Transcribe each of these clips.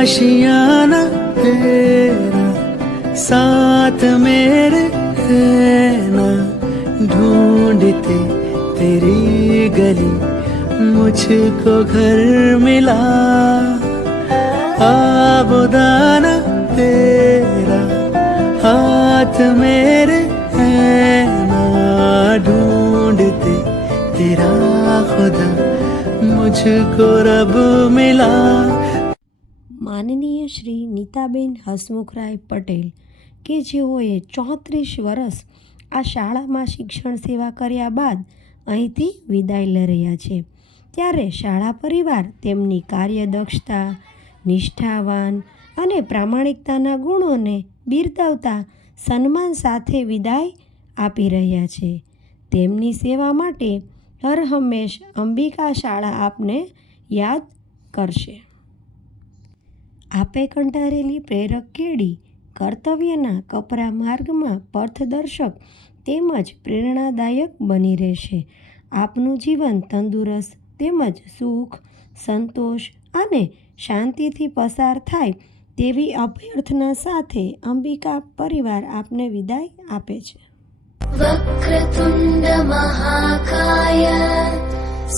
आशियाना तेरा साथ मेरे है ना, ढूंढते तेरी गली मुझको घर मिला। आबुदाना तेरा हाथ मेरे है ना, ढूंढते तेरा खुदा मुझको रब मिला। માનનીય શ્રી નીતાબેન હસમુખરાય પટેલ કે જેઓએ 34 વર્ષ આ શાળામાં શિક્ષણ સેવા કર્યા બાદ અહીંથી વિદાય લઈ રહ્યા છે, ત્યારે શાળા પરિવાર તેમની કાર્યદક્ષતા, નિષ્ઠાવાન અને પ્રામાણિકતાના ગુણોને બિરદાવતા સન્માન સાથે વિદાય આપી રહ્યા છે. તેમની સેવા માટે હર હંમેશ અંબિકા શાળા આપને યાદ કરશે. આપે કંટારેલી પ્રેરક કેડી કર્તવ્યના કપરા માર્ગમાં પથદર્શક તેમજ પ્રેરણાદાયક બની રહેશે. આપનું જીવન તંદુરસ્ત તેમજ સુખ, સંતોષ અને શાંતિથી પસાર થાય તેવી અભ્યર્થના સાથે અંબિકા પરિવાર આપને વિદાય આપે છે. વક્રતુંડ મહાકાય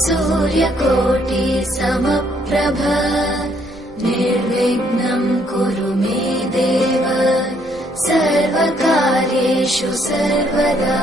સૂર્યકોટિ સમપ્રભ निर्विघ्नं कुरु मे देव सर्वकार्येषु सर्वदा।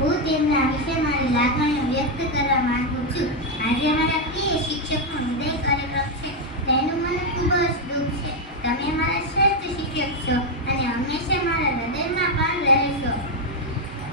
હું તેમના વિશે મારી લાગણીઓ વ્યક્ત કરવા માંગુ છું. આજે અમારા પ્રિય શિક્ષકનો વિદાય કાર્યક્રમ છે, તેનું મને ખૂબ જ દુઃખ છે. તમે મારા શ્રેષ્ઠ શિક્ષક છો અને હંમેશા મારા હૃદયમાં પણ રહેશો.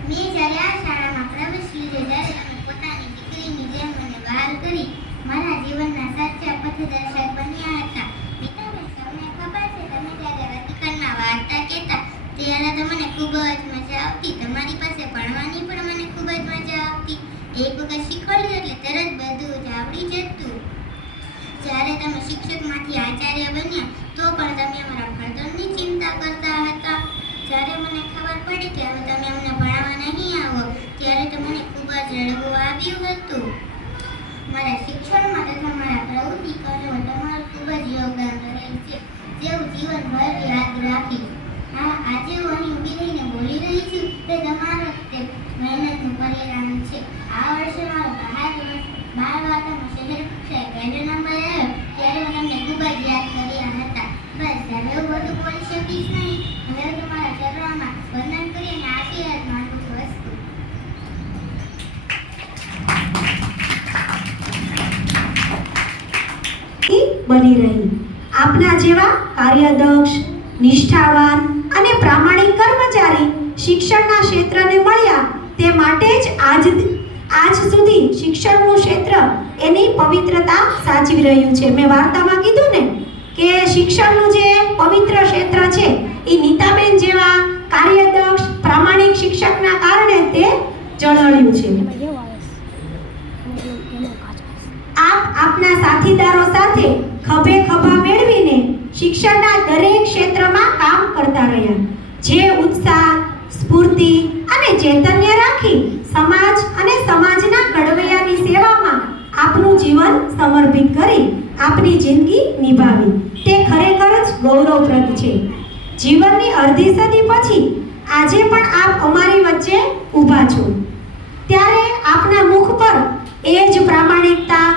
મેં જ્યારે આ શાળામાં પ્રવેશ લીધો ત્યારે તમે પોતાની દીકરીની જેમ મને વહાલ કરી મારા જીવનના સાચા પથદર્શક બન્યા હતા. પિતાને તમને ખબર છે, તમે જ્યારે રતિકાળના વાર્તા કહેતા ત્યારે તો મને ખૂબ જ મજા આવતી. તમારી પાસે ભણવાની પણ મને ખૂબ જ મજા આવતી. એક વખત શીખવાડ્યું એટલે તરત બધું જ આવડી જતું. જ્યારે તમે શિક્ષકમાંથી આચાર્ય બન્યા તો પણ તમે અમારા ભણતરની ચિંતા કરતા હતા. જ્યારે મને ખબર પડી કે હવે તમે અમને ભણાવવા નહીં આવો ત્યારે તો મને ખૂબ જ રડવું આવ્યું હતું. મારા શિક્ષણમાં તથા મારા પ્રવૃત્તિ કાર્યોમાં તમારું ખૂબ જ યોગદાન રહેલું છે, જેવું જીવનભર યાદ રાખીશ. આજે હું અહીં ઊભી રહીને બોલી રહી છું તે તમારો તે મહેનતનું પરિણામ છે. આ વર્ષે મારો 12 શહેર કક્ષાએ પહેલો નંબર આવ્યો ત્યારે મેં તમને ખૂબ જ યાદ કર્યા હતા. બસ હવે હું બધું બોલી શકીશ નહીં. હવે તમારા ચરણોમાં વંદન કરી અને આશીર્વાદ માંગુ છું. બની રહી. આપના જેવા કાર્યદક્ષ, નિષ્ઠાવાન અને પ્રામાણિક કર્મચારી શિક્ષણના ક્ષેત્રને મળ્યા તે માટે જ આજ સુધી શિક્ષણનું ક્ષેત્ર એની પવિત્રતા સાચવી રહ્યું છે. મેં વાર્તામાં કીધું ને કે શિક્ષણનું જે પવિત્ર ક્ષેત્ર છે એ નીતાબેન જેવા કાર્યદક્ષ, પ્રામાણિક શિક્ષકના કારણે તે જળહળ્યું છે. આપના સાથીદારો સાથે ખભે ખભા મેળવીને શિક્ષણના દરેક ક્ષેત્રમાં કામ કરતા રહ્યા. જે ઉત્સાહ, સ્ફૂર્તિ અને ચૈતન્ય રાખી સમાજ અને સમાજના ઘડવૈયાની સેવામાં આપનું જીવન સમર્પિત કરી આપની જિંદગી નિભાવી તે ખરેખર જ ગૌરવપ્રદ છે. જીવનની અડધી સદી પછી આજે પણ આપ અમારી વચ્ચે ઊભા છો ત્યારે આપના મુખ પર એ જ પ્રામાણિકતા,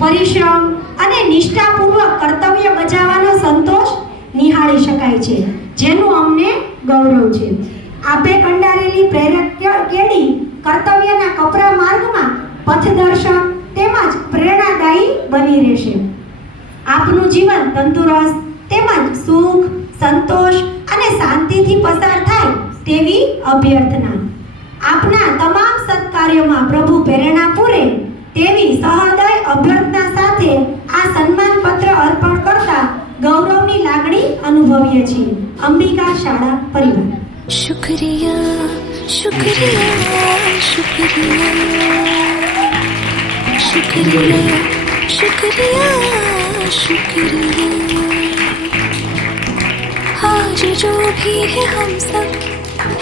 પરિશ્રમ અને નિષ્ઠાપૂર્વક કર્તવ્ય બજાવવાનો સંતોષ નિહાળી શકાય છે, જેનું અમને ગૌરવ છે. આપે કંડારેલી પ્રેરક કેડી કર્તવ્યના કપરા માર્ગમાં પથદર્શક તેમજ પ્રેરણાદાયી બની રહેશે. આપનું જીવન તંદુરસ્ત તેમજ સુખ, સંતોષ અને શાંતિથી પસાર થાય તેવી અભ્યર્થના. આપના તમામ સત્કાર્યોમાં પ્રભુ પ્રેરણા પૂરે તેવી સહૃદય અભ્યર્થના સાથે આ સન્માન પત્ર અર્પણ કરતા ગૌરવની લાગણી અનુભવીએ છીએ. અંબિકા શાળા પરિવાર. शुक्रिया शुक्रिया शुक्रिया शुक्रिया शुक्रिया शुक्रिया आज जो भी है हम सब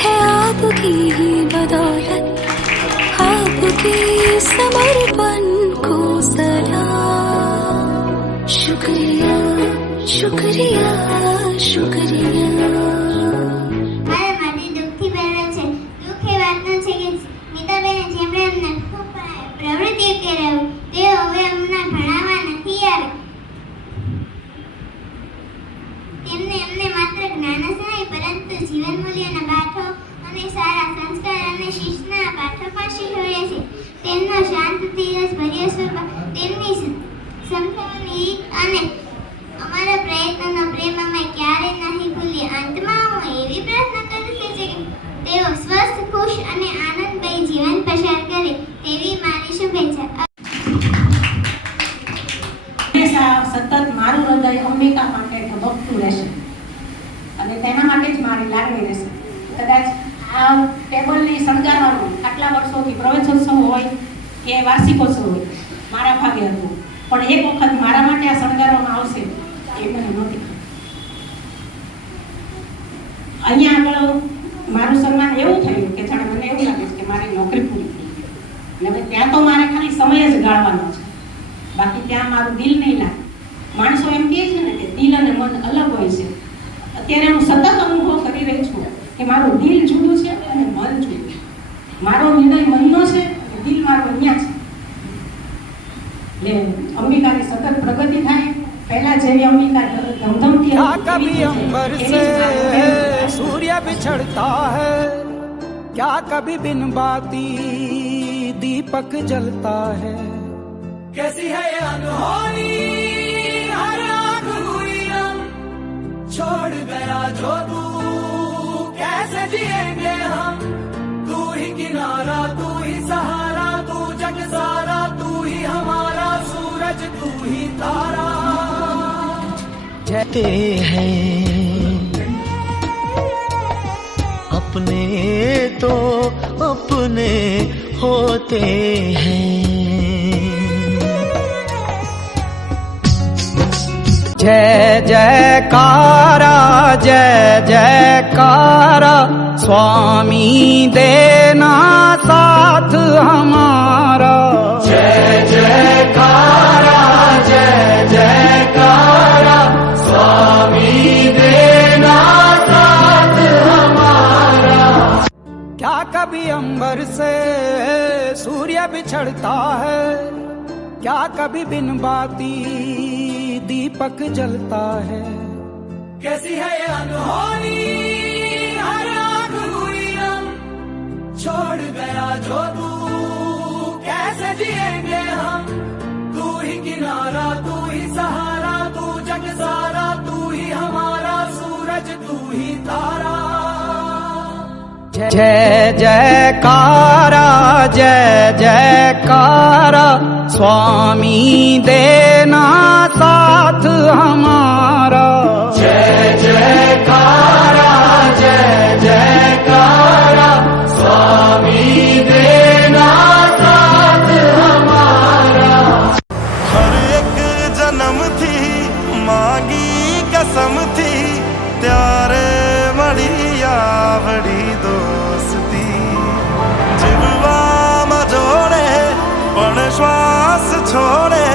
है आपकी ही बदौलत आपके समर्पण को सलाम शुक्रिया शुक्रिया शुक्रिया મારા માટે દુઃખથી ભરેલો છે. દુઃખ એ વાતનું છે કે મીતાબેને જેમણે અમને ખૂબ પ્રવૃત્તિઓ કરાવી તેઓ હવે અમને ભણાવવા નથી આવે. તેમને અમને માત્ર જ્ઞાન જ નહીં પરંતુ જીવન મૂલ્યના પાઠો અને સારા સંસ્કાર અને શિસ્તના પાઠો પણ શીખવ્યા છે. તેમનો શાંત ધીરજ ભર્યો સ્વભાવ તેમની સમજાવવાની રીત અને અમારા પ્રયત્નનો પ્રેમ અમે ક્યારેય નહીં ભૂલીએ. અંતમાં હું એવી પ્રાર્થના કરું છું કે તેઓ સ્વસ્થ ખુશ અને આનંદમય જીવન પસાર કરે તેવી મારી શુભેચ્છા. હંમેશા સતત મારું હૃદય અંબિકા માટે ધબકતું રહેશે અને તેના માટે જ મારી લાગણી રહેશે. કદાચ આ ટેબલને શણગારવાનું આટલા વર્ષોથી પ્રવેશોત્સવ હોય કે વાર્ષિકોત્સવ હોય મારા ભાગે હતું, પણ એક વખત મારા માટે આ શણગારવામાં આવશે એ મને નહોતી ખબર. અહીંયા આગળ મારું સન્માન એવું થયું કે જાણે મને એવું લાગે છે કે મારી નોકરી પૂરી થઈ ગઈ. એટલે ત્યાં તો મારે ખાલી સમય જ ગાળવાનો છે, બાકી ત્યાં મારું દિલ નહીં લાગે. માણસો એમ કહે છે ને કે દિલ અને મન અલગ હોય છે. અત્યારે હું સતત અનુભવ કરી રહી છું કે મારું દિલ જુદું છે અને મન જુદું છે. મારો નિર્ણય મનનો છે અને દિલ મારું અહીંયા છે. એટલે અંબિકાની સતત પ્રગતિ થાય. पहला जेवी अंबिका धमधमती क्या कभी अंबर से सूर्य बिछड़ता है, क्या कभी बिन बाती दीपक जलता है. कैसी है ये अनहोनी हर आँख हुई हम, छोड़ गया जो तू कैसे जिएंगे हम. तू ही किनारा तू ही सहारा तू जग सारा तू ही हमारा सूरज तू ही तारा. कहते हैं अपने तो अपने होते हैं. जय जयकारा जय जयकारा स्वामी देना साथ हमारा. जय जयकारा जय जयकारा स्वामी देना साथ हमारा. क्या कभी अंबर से सूर्य बिछड़ता है, क्या कभी बिन बाती दीपक जलता है. कैसी है ये अनहोनी हर आँख हुई हम, छोड़ गया जो तू कैसे जिएंगे हम. तू ही किनारा तू ही सहारा तू जग सारा तू ही हमारा सूरज तू ही तारा. जय जयकारा जय जयकारा स्वामी देना साथ हमारा. जय जयकारा जय जयकारा स्वामी देना साथ हमारा. हर एक जन्म थी मांगी कसम थी त्यारे मड़ी आवड़ी दोस्ती. जीववा में जोड़े पण श्वास छोड़े